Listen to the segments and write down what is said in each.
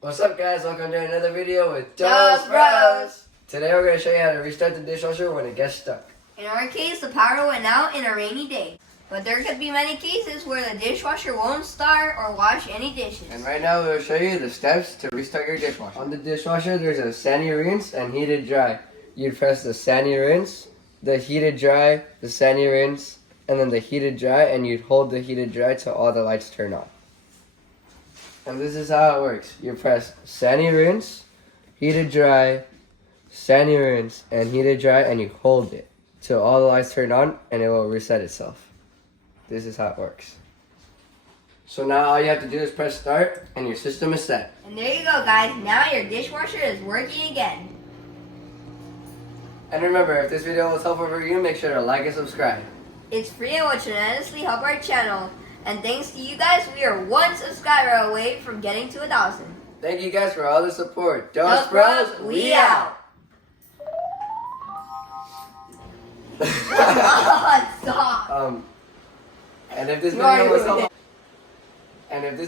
What's up, guys? Welcome to another video with Bros. Bros. Today we're going to show you how to restart the dishwasher when it gets stuck. In our case, the power went out in a rainy day. But there could be many cases where the dishwasher won't start or wash any dishes. And right now we'll show you the steps to restart your dishwasher. On the dishwasher, there's a sandy rinse and heated dry. You'd press the sandy rinse, the heated dry, the sandy rinse, and then the heated dry, and you'd hold the heated dry till all the lights turn on. And this is how it works. You press sandy rinse, heated dry, sandy rinse, and heated dry, and you hold it till all the lights turn on, and it will reset itself. This is how it works. So now all you have to do is press start, and your system is set. And there you go, guys. Now your dishwasher is working again. And remember, if this video was helpful for you, make sure to like and subscribe. It's free and will tremendously help our channel. And thanks to you guys, we are 1 subscriber away from getting to 1,000. Thank you guys for all the support. Bros, Bros, we out. Stop. And if this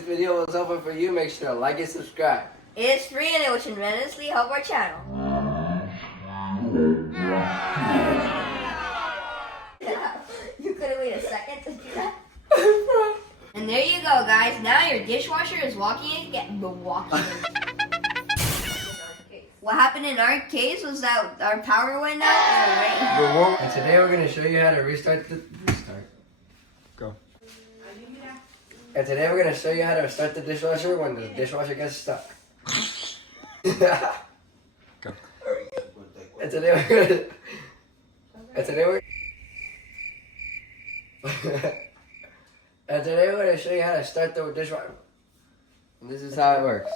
video was helpful for you, make sure to like and subscribe. It is free and it will tremendously help our channel. You couldn't wait a second to do that? And there you go, guys. Now your dishwasher is walking again. What happened in our case was that our power went out in the rain. And today we're going to show you how to restart. Go. And today we're going to show you how to start the dishwasher when the dishwasher gets stuck. Go. And today we're going to... And today we're... And today we're going to show you how to start the dishwasher. And this is how it works.